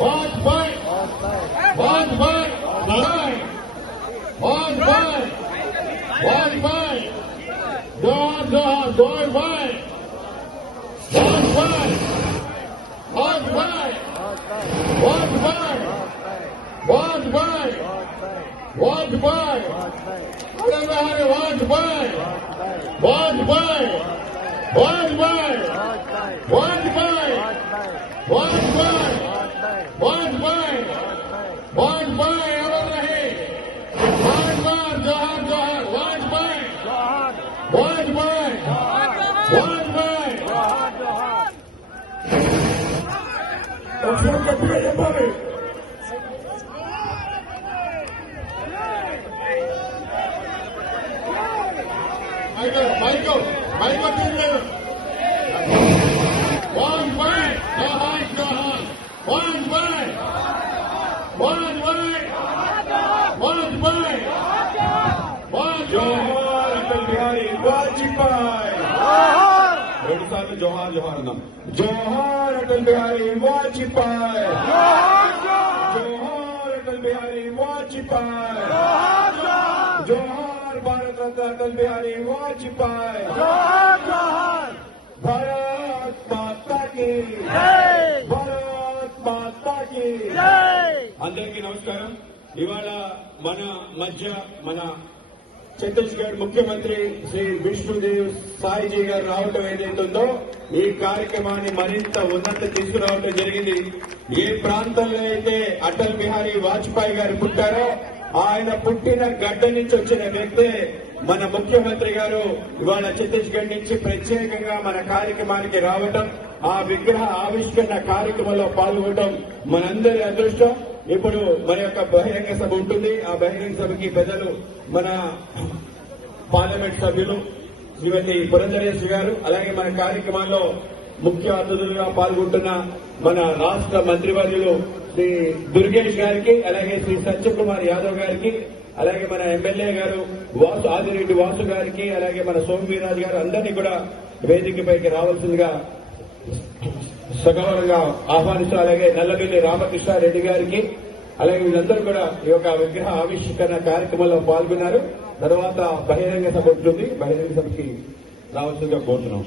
वाजपेयी वाजपेयी लड़ाई वाजपेयी वाजपेयी जोहार जोहार वाजपेयी वाजपेयी वाजपेयी वाजपेयी वाजपेयी वाजपेयी अटल बिहारी वाजपेयी वाजपेयी वाजपेयी वाजपेयी वाजपेयी वाजपेयी वाजपेयी अमर रहे वाजपेयी जोहार जोहार Vajpayee Vajpayee Vajpayee Michael, Michael, one way, Johan, one way, one way, one way, one जोहार अटल बिहारी वाजपेयी రెండు సార్లు జోహార్ జోహార్ అన్నాం జోహార్ అటల్ బిహారీ వాజ్పేయి జోహార్ అటల్ బిహారీ వాజ్పేయి జోహార్ భారత రత్న అటల్ బిహారీ వాజ్పేయి భారత్ మాతా కీ భారత్ మాతా కీ అందరికీ నమస్కారం ఇవాళ మన మధ్య మన ఛత్తీస్గఢ్ ముఖ్యమంత్రి శ్రీ విష్ణుదేవ్ సాయిజీ గారు రావటం ఏదైతుందో ఈ కార్యక్రమాన్ని మరింత ఉన్నత తీసుకురావడం జరిగింది. ఏ ప్రాంతంలో అయితే అటల్ బిహారీ వాజ్పేయి గారు పుట్టారో ఆయన పుట్టిన గడ్డ నుంచి వచ్చిన వ్యక్తే మన ముఖ్యమంత్రి గారు ఇవాళ ఛత్తీస్గఢ్ నుంచి ప్రత్యేకంగా మన కార్యక్రమానికి రావటం, ఆ విగ్రహ ఆవిష్కరణ కార్యక్రమంలో పాల్గొనడం మనందరి అదృష్టం. ఇప్పుడు మన యొక్క బహిరంగ సభ ఉంటుంది. ఆ బహిరంగ సభకి పెద్దలు మన పార్లమెంట్ సభ్యులు శ్రీమతి పురంధరేశ్వరి గారు, అలాగే మన కార్యక్రమాల్లో ముఖ్య అతిథులుగా పాల్గొంటున్న మన రాష్ట్ర మంత్రివర్యులు శ్రీ దుర్గేష్ గారికి, అలాగే శ్రీ సత్యకుమార్ యాదవ్ గారికి, అలాగే మన ఎమ్మెల్యే గారు ఆదిరెడ్డి వాసు గారికి, అలాగే మన సోమవీరాజు గారు అందరినీ కూడా వేదికపైకి రావాల్సిందిగా సగౌరవంగా ఆహ్వానిస్తూ, అలాగే నల్లబెల్లి రామకృష్ణారెడ్డి గారికి, అలాగే వీళ్ళందరూ కూడా ఈ యొక్క విగ్రహ ఆవిష్కరణ కార్యక్రమంలో పాల్గొన్నారు. తర్వాత బహిరంగ సభ ఉంటుంది. బహిరంగ సభకి రావాల్సిందిగా కోరుతున్నాం.